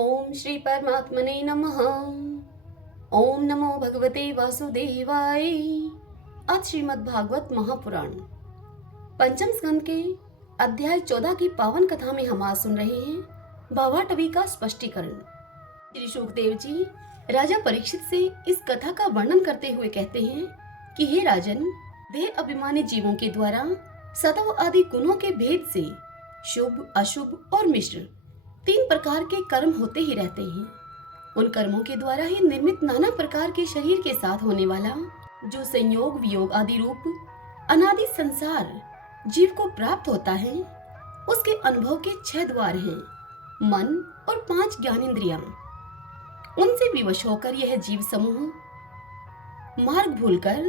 ओम श्री परमात्मने नमः। ओम नमो भगवते वासुदेवाय। आज श्रीमद् भागवत महापुराण पंचम स्कंद के अध्याय 14 की पावन कथा में हम आज सुन रहे हैं भावाटवी का स्पष्टीकरण। श्री शुकदेव जी राजा परीक्षित से इस कथा का वर्णन करते हुए कहते हैं कि हे राजन, देह अभिमानी जीवों के द्वारा सत्व आदि गुणों के भेद से शुभ, अशुभ और मिश्र 3 प्रकार के कर्म होते ही रहते हैं। उन कर्मों के द्वारा ही निर्मित नाना प्रकार के शरीर के साथ होने वाला जो संयोग वियोग आदि रूप अनादि संसार जीव को प्राप्त होता है, उसके अनुभव के 6 द्वार हैं, मन और 5 ज्ञानेंद्रियां। उनसे विवश होकर यह जीव समूह मार्ग भूलकर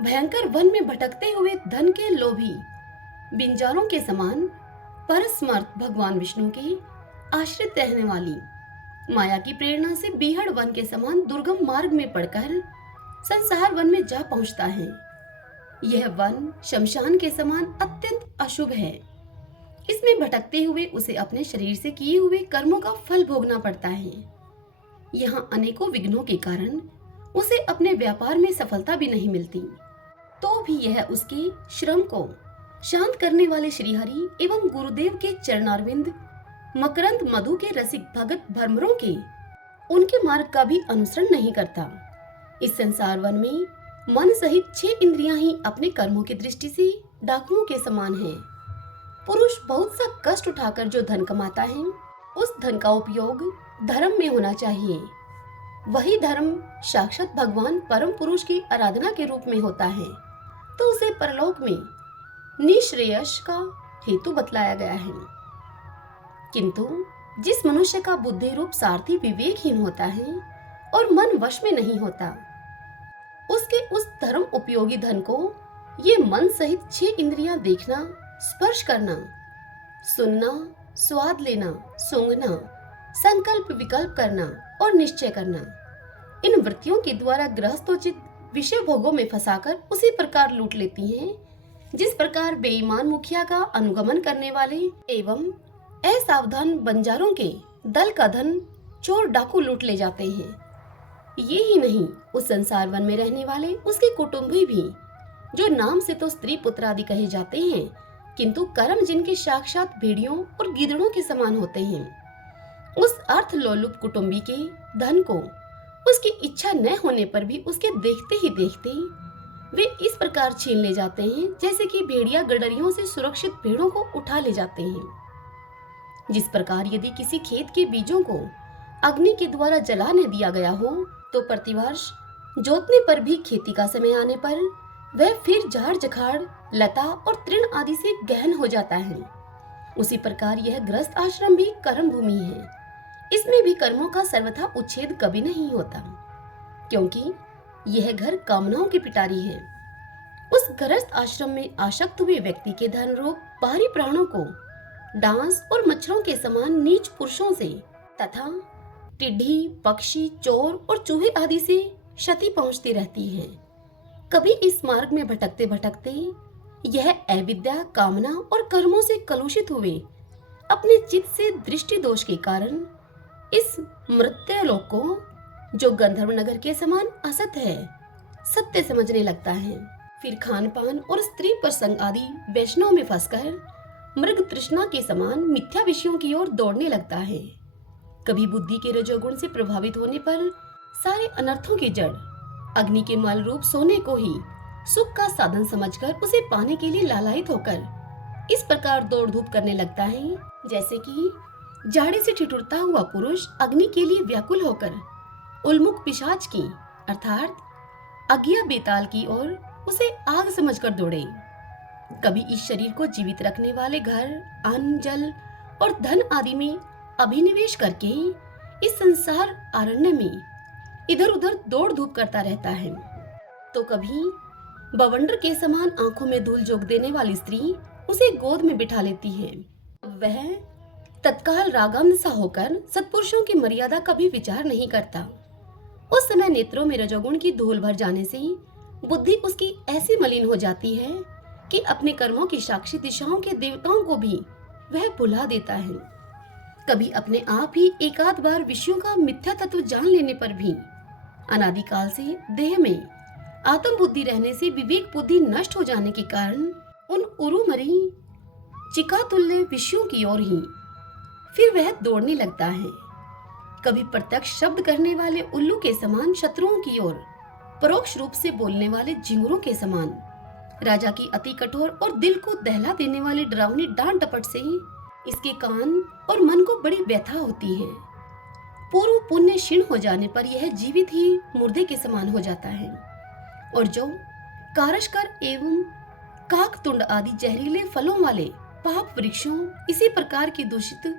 भयंकर वन में भटकते हुए धन के लोभी बिंजारों के समान परस्मर्थ भगवान विष्णु के आश्रित रहने वाली माया की प्रेरणा से बीहड़ वन के समान दुर्गम मार्ग में पड़कर संसार वन में जा पहुंचता है। यह वन शमशान के समान अत्यंत अशुभ है। इसमें भटकते हुए उसे अपने शरीर से किए हुए कर्मों का फल भोगना पड़ता है। यहाँ अनेकों विघ्नों के कारण उसे अपने व्यापार में सफलता भी नहीं मिलती, तो भी यह उसके श्रम को शांत करने वाले श्रीहरि एवं गुरुदेव के चरणारविंद मकरंद मधु के रसिक भगत भ्रमरों के उनके मार्ग का भी अनुसरण नहीं करता। इस संसार वन में मन सहित 6 इंद्रियां ही अपने कर्मों की दृष्टि से डाकुओं के समान हैं। पुरुष बहुत सा कष्ट उठाकर जो धन कमाता है, उस धन का उपयोग धर्म में होना चाहिए। वही धर्म साक्षात भगवान परम पुरुष की आराधना के रूप में होता है, तो उसे परलोक में निश्रेयस का हेतु बतलाया गया है। किंतु जिस मनुष्य का बुद्धि रूप सारथी विवेकहीन होता है और मन वश में नहीं होता, उसके उस धर्म उपयोगी धन को ये मन सहित 6 इंद्रियां देखना, स्पर्श करना, सुनना, स्वाद लेना, सूंघना, संकल्प विकल्प करना और निश्चय करना, इन वृत्तियों के द्वारा गृहस्थोचित विषय भोगों में फंसाकर उसी प्रकार लूट लेती हैं जिस प्रकार बेईमान मुखिया का अनुगमन करने वाले एवं असावधान बंजारों के दल का धन चोर डाकू लूट ले जाते हैं। ये ही नहीं, उस संसार वन में रहने वाले उसके कुटुंबी भी, जो नाम से तो स्त्री पुत्र आदि कहे जाते हैं, किंतु कर्म जिनके साक्षात भेड़ियों और गिदड़ों के समान होते हैं, उस अर्थ लोलुप कुटुंबी के धन को उसकी इच्छा न होने पर भी उसके देखते ही देखते वे इस प्रकार छीन ले जाते हैं जैसे कि भेड़िया गडरियों से सुरक्षित भेड़ों को उठा ले जाते हैं। जिस प्रकार यदि किसी खेत के बीजों को अग्नि के द्वारा जला न दिया गया हो, तो प्रतिवर्ष जोतने पर भी खेती का समय आने पर वह फिर झाड़ जखाड़, लता और तृण आदि से गहन हो जाता है। उसी प्रकार यह गृहस्थ आश्रम भी कर्म भूमि है। इसमें भी कर्मों का सर्वथा उच्छेद कभी नहीं होता, क्योंकि यह घर कामनाओं की पिटारी है। उस गृहस्थ आश्रम में आसक्त हुए व्यक्ति के धन रूप बाहरी प्राणों को डांस और मच्छरों के समान नीच पुरुषों से तथा टिड्ढी, पक्षी, चोर और चूहे आदि से क्षति पहुंचती रहती है। कभी इस मार्ग में भटकते भटकते यह अविद्या, कामना और कर्मों से कलुषित हुए अपने चित्त से दृष्टि दोष के कारण इस मृत्युलोक को, जो गंधर्व नगर के समान असत है, सत्य समझने लगता है। फिर खान पान और स्त्री प्रसंग आदि वैष्णव में फंसकर मृग तृष्णा के समान मिथ्या विषयों की ओर दौड़ने लगता है। कभी बुद्धि के रजोगुण से प्रभावित होने पर सारे अनर्थों की जड़ अग्नि के मल रूप सोने को ही सुख का साधन समझकर उसे पाने के लिए लालायित होकर इस प्रकार दौड़ धूप करने लगता है, जैसे कि जाड़े से ठिठुरता हुआ पुरुष अग्नि के लिए व्याकुल होकर उल्मुख पिशाच की अर्थात अज्ञा बेताल की ओर उसे आग समझकर दौड़े। कभी इस शरीर को जीवित रखने वाले घर, अन्न, जल और धन आदि में अभिनिवेश करके इस संसार अरण्य में इधर उधर दौड़ धूप करता रहता है। तो कभी बवंडर के समान आंखों में धूल झोंक देने वाली स्त्री उसे गोद में बिठा लेती है। वह तत्काल रागान्ध सा होकर सत्पुरुषों की मर्यादा का भी विचार नहीं करता। उस समय नेत्रों में रजोगुण की धूल भर जाने से बुद्धि उसकी ऐसी मलिन हो जाती है कि अपने कर्मों की साक्षी दिशाओं के देवताओं को भी वह भुला देता है। कभी अपने आप ही एकाध बार विषयों का मिथ्या तत्व जान लेने पर भी अनादिकाल से देह में आत्म बुद्धि रहने से विवेक बुद्धि नष्ट हो जाने के कारण उन उरुमरी चिकातुल्य विषयों की ओर ही फिर वह दौड़ने लगता है। कभी प्रत्यक्ष शब्द करने वाले उल्लू के समान शत्रुओं की ओर, परोक्ष रूप से बोलने वाले झिंगुरों के समान, राजा की अति कठोर और दिल को दहला देने वाली डरावनी डांट डपट से इसके कान और मन को बड़ी व्यथा होती है। पूर्व पुण्य क्षीण हो जाने पर यह जीवित ही मुर्दे के समान हो जाता है। और जो कारशकर एवं काकतुंड आदि जहरीले फलों वाले पाप वृक्षों इसी प्रकार की दूषित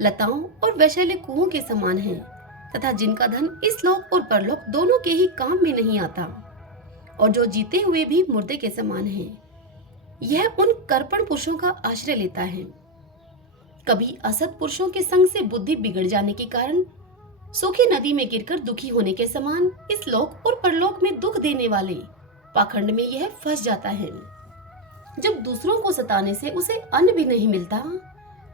लताओं और वैशाल्य कुओं के समान हैं, तथा जिनका धन इस लोक और परलोक दोनों के ही काम में नहीं आता, और जो जीते हुए भी मुर्दे के समान है, यह उन कर्पण पुरुषों का आश्रय लेता है। कभी असत पुरुषों के संग से बुद्धि बिगड़ जाने के कारण सूखी नदी में गिरकर दुखी होने के समान इस लोक और परलोक में दुख देने वाले पाखंड में यह फंस जाता है। जब दूसरों को सताने से उसे अन्न भी नहीं मिलता,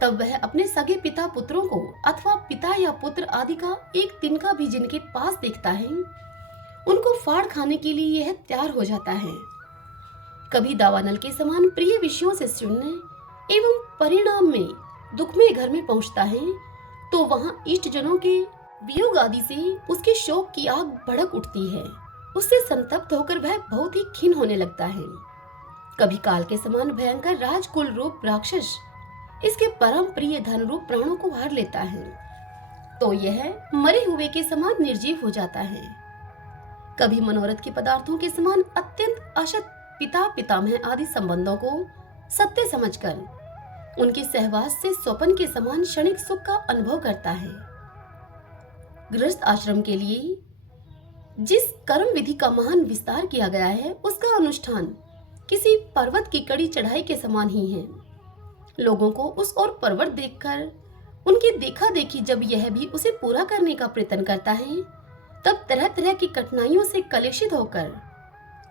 तब वह अपने सगे पिता पुत्रों को अथवा पिता या पुत्र आदि का एक तिनका भी जिनके पास देखता है, उनको फाड़ खाने के लिए यह तैयार हो जाता है। कभी दावानल के समान प्रिय विषयों से सुनने एवं परिणाम में दुख में घर में पहुंचता है, तो वहां इष्ट जनों के वियोग आदि से उसके शोक की आग भड़क उठती है। उससे संतप्त होकर वह बहुत ही खिन्न होने लगता है। कभी काल के समान भयंकर राजकुल रूप राक्षस इसके परम प्रिय धन रूप प्राणों को हार लेता है, तो यह मरे हुए के समान निर्जीव हो जाता है। कभी मनोरथ के पदार्थों के समान अत्यंत असत पिता पितामह आदि संबंधों को सत्य समझकर उनके सहवास से स्वप्न के समान क्षणिक सुख का अनुभव करता है। गृहस्थ आश्रम के लिए जिस कर्म विधि का महान विस्तार किया गया है, उसका अनुष्ठान किसी पर्वत की कड़ी चढ़ाई के समान ही है। लोगों को उस ओर पर्वत देखकर उनकी देखा देखी जब यह भी उसे पूरा करने का प्रयत्न करता है, तब तरह तरह की कठिनाइयों से कलेशित होकर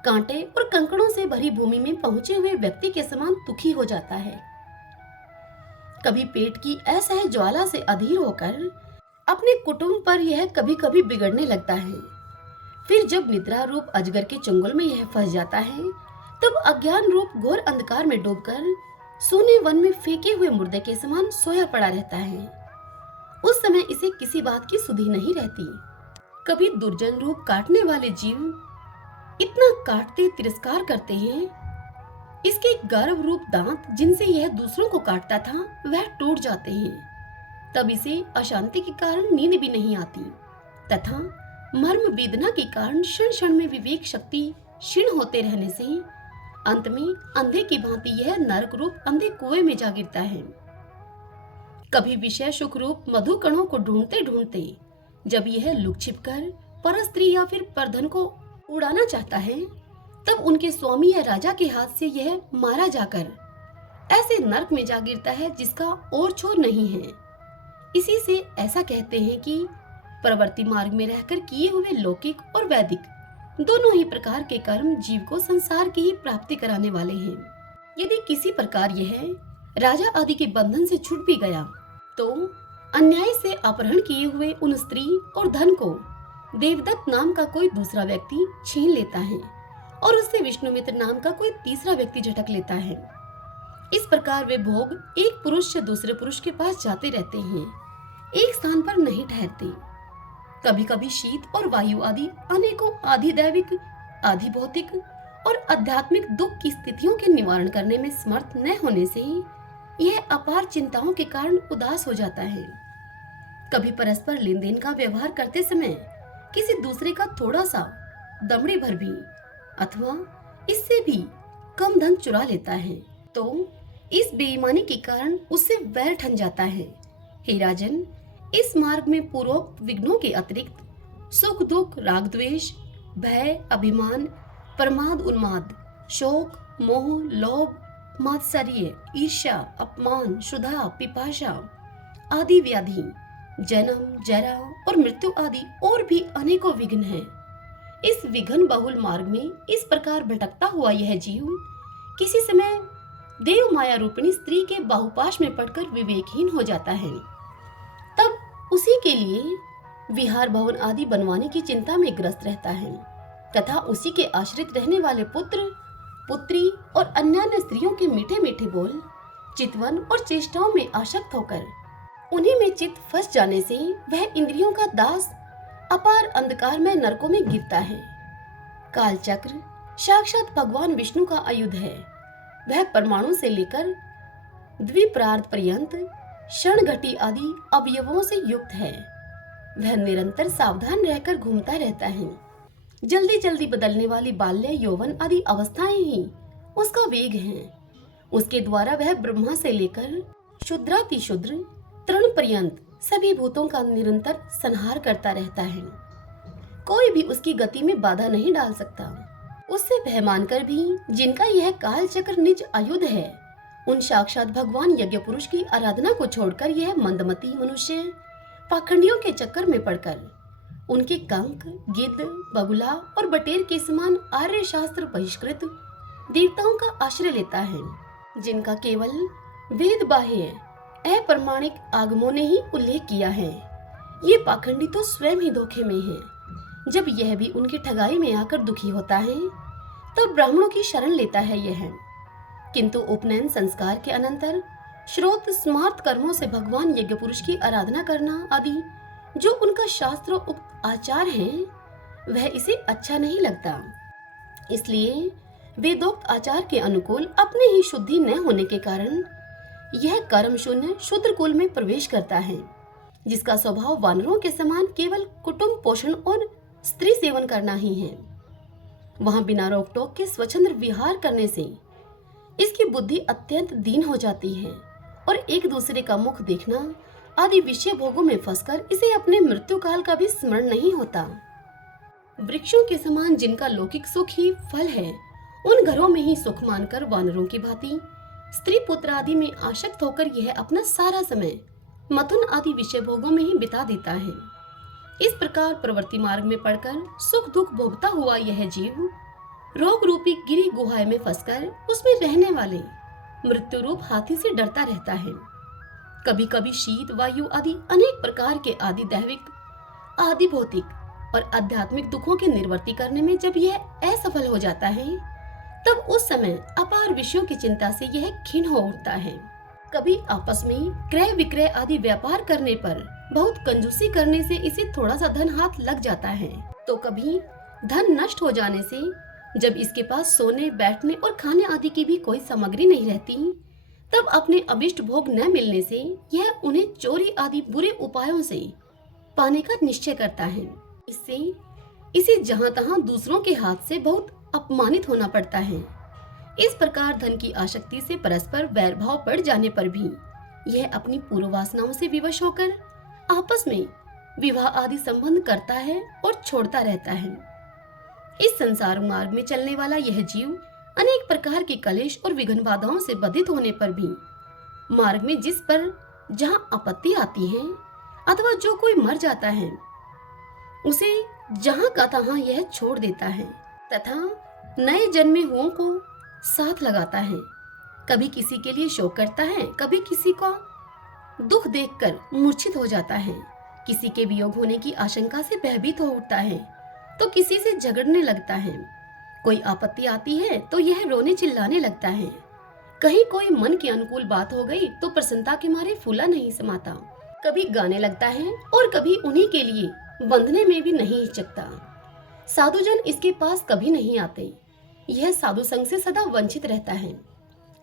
कांटे और कंकड़ों से भरी भूमि में पहुंचे हुए व्यक्ति के समान दुखी हो जाता है। कभी पेट की असह्य ज्वाला से अधीर होकर अपने कुटुंब पर यह कभी कभी बिगड़ने लगता है। फिर जब निद्रा रूप अजगर के चंगुल में यह फंस जाता है, तब अज्ञान रूप घोर अंधकार में डूबकर सोने वन में फेंके हुए मुर्दे के समान सोया पड़ा रहता है। उस समय इसे किसी बात की सुधि नहीं रहती। कभी दुर्जन रूप काटने वाले जीव इतना काटते तिरस्कार करते हैं, इसके गर्भ रूप दांत जिनसे यह दूसरों को काटता था वह टूट जाते हैं। तब इसे अशांति के कारण नींद भी नहीं आती, तथा मर्म वेदना के कारण क्षण क्षण में विवेक शक्ति क्षीण होते रहने से अंत में अंधे की भांति यह नरक रूप अंधे कुएं में जा गिरता है। कभी विषय सुख रूप मधु कणों को ढूंढते ढूंढते जब यह लुक छिप कर पर स्त्री या फिर परधन को उड़ाना चाहता है, तब उनके स्वामी या राजा के हाथ से यह मारा जाकर ऐसे नरक में जा गिरता है जिसका और छोर नहीं है। इसी से ऐसा कहते हैं कि प्रवृत्ति मार्ग में रहकर किए हुए लौकिक और वैदिक दोनों ही प्रकार के कर्म जीव को संसार की ही प्राप्ति कराने वाले हैं। यदि किसी प्रकार यह राजा आदि के बंधन से छूट भी गया, तो अन्याय से अपहरण किए हुए उन स्त्री और धन को देवदत्त नाम का कोई दूसरा व्यक्ति छीन लेता है और उससे विष्णुमित्र नाम का कोई तीसरा व्यक्ति झटक लेता है। इस प्रकार वे भोग एक पुरुष से दूसरे पुरुष के पास जाते रहते हैं, एक स्थान पर नहीं ठहरते। कभी कभी शीत और वायु आदि अनेकों आधि दैविक, आधि भौतिक और आध्यात्मिक दुख की स्थितियों के निवारण करने में समर्थ न होने से यह अपार चिंताओं के कारण उदास हो जाता है। कभी परस्पर लेन देन का व्यवहार करते समय किसी दूसरे का थोड़ा सा दमड़ी भर भी अथवा इससे भी कम धन चुरा लेता है, तो इस बेईमानी के कारण उससे वैर ठन जाता है। हे राजन, इस मार्ग में पूर्वोक्त विघ्नों के अतिरिक्त सुख दुख, राग द्वेष, भय, अभिमान, प्रमाद, उन्माद, शोक, मोह, लोभ, मात्सर्य, ईर्ष्या, अपमान, क्षुधा, पिपाशा आदि व्याधि, जन्म, जरा और मृत्यु आदि और भी अनेकों विघ्न हैं। इस विघ्न बहुल मार्ग में इस प्रकार भटकता हुआ यह जीव किसी समय देव माया रूपिणी स्त्री के बाहुपाश में पड़कर विवेकहीन हो जाता है। उसी के लिए विहार भवन आदि बनवाने की चिंता में ग्रस्त रहता है तथा उसी के आश्रित रहने वाले पुत्र, पुत्री और अन्य स्त्रियों के मीठे मीठे बोल, चितवन और चेष्टाओं में आसक्त होकर उन्हीं में चित्त फंस जाने से वह इंद्रियों का दास अपार अंधकार में नरकों में गिरता है। कालचक्र साक्षात भगवान विष्णु का आयुध है। वह परमाणु से लेकर द्विप्रार्ध पर्यंत क्षण घटी आदि अवयवों से युक्त है। वह निरंतर सावधान रहकर घूमता रहता है। जल्दी जल्दी बदलने वाली बाल्य, यौवन आदि अवस्थाएं ही उसका वेग हैं। उसके द्वारा वह ब्रह्मा से लेकर शूद्रातिशूद्र तृण पर्यंत सभी भूतों का निरंतर संहार करता रहता है। कोई भी उसकी गति में बाधा नहीं डाल सकता। उससे भय मानकर भी जिनका यह काल चक्र निज आयुध है, उन साक्षात भगवान यज्ञ पुरुष की आराधना को छोड़कर यह मंदमती मनुष्य पाखंडियों के चक्कर में पड़कर उनके कंक, गिद्ध, बगुला और बटेर के समान आर्य शास्त्र बहिष्कृत देवताओं का आश्रय लेता है, जिनका केवल वेद बाह्य अप्रमाणिक आगमों ने ही उल्लेख किया है। ये पाखंडी तो स्वयं ही धोखे में है। जब यह भी उनकी ठगाई में आकर दुखी होता है तो ब्राह्मणों की शरण लेता है यह। किंतु उपनयन संस्कार के अनंतर श्रोत स्मार्त कर्मों से भगवान यज्ञ पुरुष की आराधना करना आदि जो उनका शास्त्र उक्त आचार है, वह इसे अच्छा नहीं लगता। इसलिए वेदोक्त आचार के अनुकूल अपने ही शुद्धि न होने के कारण यह कर्म शून्य शूद्र कुल में प्रवेश करता है, जिसका स्वभाव वानरों के समान केवल कुटुंब पोषण और स्त्री सेवन करना ही है। वहां बिना रोक टोक के स्वच्छंद विहार करने से इसकी बुद्धि अत्यंत दीन हो जाती है और एक दूसरे का मुख देखना आदि विषय भोगों में फंसकर इसे अपने मृत्यु काल का भी स्मरण नहीं होता। वृक्षों के समान जिनका लौकिक सुख ही फल है, उन घरों में ही सुख मानकर वानरों की भांति स्त्री पुत्र आदि में आसक्त होकर यह अपना सारा समय मथुन आदि विषय भोगों में ही बिता देता है। इस प्रकार प्रवृत्ति मार्ग में पड़कर सुख दुख भोगता हुआ यह जीव रोग रूपी गिरी गुहाएं में फंसकर उसमें रहने वाले मृत्यु रूप हाथी से डरता रहता है। कभी कभी शीत, वायु आदि अनेक प्रकार के आदि दैविक, आदि भौतिक और आध्यात्मिक दुखों के निर्वर्ती करने में जब यह असफल हो जाता है, तब उस समय अपार विषयों की चिंता से यह खिन्न हो उठता है। कभी आपस में क्रय विक्रय आदि व्यापार करने पर बहुत कंजूसी करने से इसे थोड़ा सा धन हाथ लग जाता है, तो कभी धन नष्ट हो जाने से जब इसके पास सोने, बैठने और खाने आदि की भी कोई सामग्री नहीं रहती, तब अपने अभिष्ट भोग न मिलने से यह उन्हें चोरी आदि बुरे उपायों से पाने का निश्चय करता है। इससे इसे जहां तहां दूसरों के हाथ से बहुत अपमानित होना पड़ता है। इस प्रकार धन की आसक्ति से परस्पर वैर भाव बढ़ जाने पर भी यह अपनी पूर्व वासनाओं से विवश होकर आपस में विवाह आदि संबंध करता है और छोड़ता रहता है। इस संसार मार्ग में चलने वाला यह जीव अनेक प्रकार के कलेश और विघ्न बाधाओं से बाधित होने पर भी मार्ग में जिस पर जहां आपत्ति आती है अथवा जो कोई मर जाता है, उसे जहां का तहां यह छोड़ देता है तथा नए जन्मे हुओं को साथ लगाता है। कभी किसी के लिए शोक करता है, कभी किसी का दुख देखकर मूर्छित हो जाता है, किसी के वियोग होने की आशंका से भयभीत हो उठता है, तो किसी से झगड़ने लगता है। कोई आपत्ति आती है तो यह रोने चिल्लाने लगता है। कहीं कोई मन के अनुकूल बात हो गई तो प्रसन्नता के मारे फूला नहीं समाता। कभी गाने लगता है और कभी उन्हीं के लिए बंधने में भी नहीं हिचकता। साधुजन इसके पास कभी नहीं आते। यह साधु संग से सदा वंचित रहता है।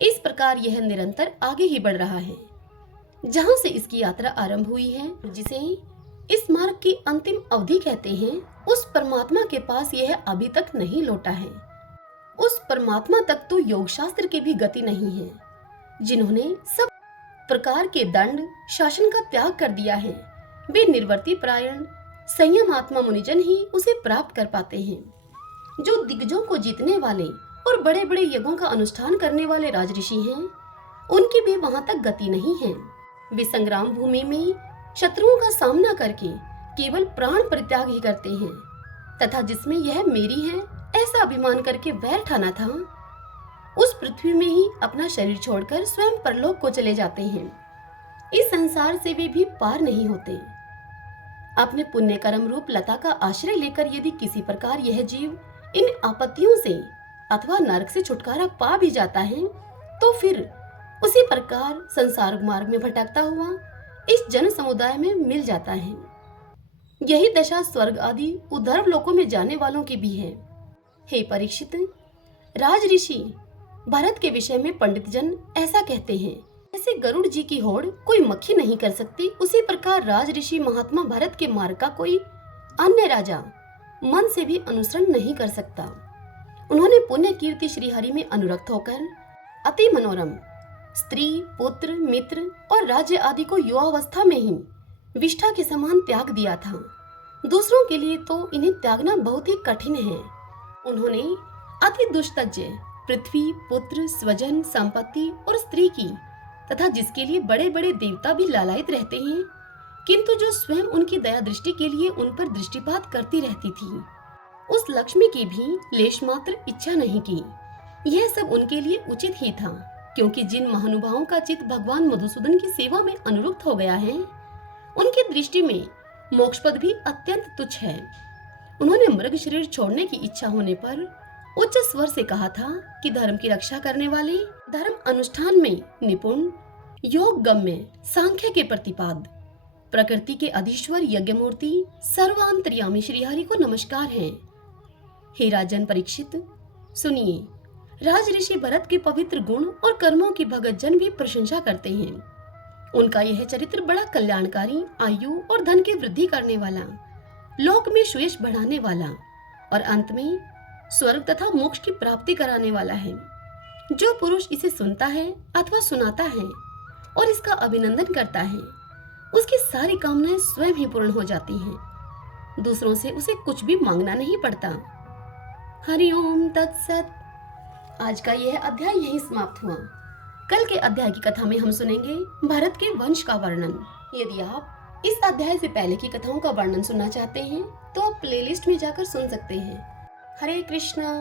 इस प्रकार यह निरंतर आगे ही बढ़ रहा है। जहां से इसकी यात्रा आरंभ हुई है, जिसे इस मार्ग की अंतिम अवधि कहते हैं, उस परमात्मा के पास यह अभी तक नहीं लौटा है। उस परमात्मा तक तो योग शास्त्र की भी गति नहीं है। जिन्होंने सब प्रकार के दंड शासन का त्याग कर दिया है, वे निर्वर्ती परायण संयम आत्मा मुनिजन ही उसे प्राप्त कर पाते हैं। जो दिग्गजों को जीतने वाले और बड़े बड़े यज्ञों का अनुष्ठान करने वाले राजऋषि हैं, उनकी भी वहां तक गति नहीं है। वे संग्राम भूमि में शत्रुओं का सामना करके केवल प्राण परित्याग ही करते हैं तथा जिसमें यह मेरी है ऐसा अभिमान करके वैर ठाना था, उस पृथ्वी में ही अपना शरीर छोड़कर स्वयं परलोक को चले जाते हैं। इस संसार से वे भी पार नहीं होते। अपने पुण्य कर्म रूप लता का आश्रय लेकर यदि किसी प्रकार यह जीव इन आपत्तियों से अथवा नरक से छुटकारा पा भी जाता है तो फिर उसी प्रकार संसार मार्ग में भटकता हुआ इस जन समुदाय में मिल जाता है। यही दशा स्वर्ग आदि उद्धर्व लोकों में जाने वालों की भी है। हे परीक्षित, राज ऋषि भरत के विषय में पंडित जन ऐसा कहते हैं, जैसे गरुड़ जी की होड़ कोई मक्खी नहीं कर सकती, उसी प्रकार राज ऋषि महात्मा भरत के मार्ग का कोई अन्य राजा मन से भी अनुसरण नहीं कर सकता। उन्होंने पुण्य कीर्ति श्री हरि में अनुरक्त होकर अति मनोरम स्त्री, पुत्र, मित्र और राज्य आदि को युवावस्था में ही विष्ठा के समान त्याग दिया था। दूसरों के लिए तो इन्हें त्यागना बहुत ही कठिन है। उन्होंने अति दुष्टज्य पृथ्वी, पुत्र, स्वजन, संपत्ति और स्त्री की तथा जिसके लिए बड़े बड़े देवता भी लालायित रहते हैं, किंतु जो स्वयं उनकी दया दृष्टि के लिए उन पर दृष्टिपात करती रहती थी, उस लक्ष्मी की भी लेश मात्र इच्छा नहीं की। यह सब उनके लिए उचित ही था, क्योंकि जिन महानुभावों का चित्त भगवान मधुसूदन की सेवा में अनुरक्त हो गया है, उनकी दृष्टि में मोक्षपद भी अत्यंत तुच्छ है। उन्होंने मृग शरीर छोड़ने की इच्छा होने पर उच्च स्वर से कहा था कि धर्म की रक्षा करने वाले, धर्म अनुष्ठान में निपुण, योग गम्य, सांख्य के प्रतिपाद, प्रकृति के अधीश्वर यज्ञ मूर्ति, सर्वांतर्यामी श्रीहरि को नमस्कार है। हे राजन परीक्षित, सुनिए, राज ऋषि भरत के पवित्र गुण और कर्मों की भगत जन भी प्रशंसा करते हैं। उनका यह चरित्र बड़ा कल्याणकारी, आयु और धन की वृद्धि करने वाला, लोक में सुयश बढ़ाने वाला और अंत में स्वर्ग तथा मोक्ष की प्राप्ति कराने वाला है। जो पुरुष इसे सुनता है अथवा सुनाता है और इसका अभिनंदन करता है, उसकी सारी कामनाएं स्वयं ही पूर्ण हो जाती हैं। दूसरों से उसे कुछ भी मांगना नहीं पड़ता। हरिओम तत्सत। आज का यह अध्याय यहीं समाप्त हुआ। कल के अध्याय की कथा में हम सुनेंगे भरत के वंश का वर्णन। यदि आप इस अध्याय से पहले की कथाओं का वर्णन सुनना चाहते हैं तो आप प्लेलिस्ट में जाकर सुन सकते हैं। हरे कृष्णा।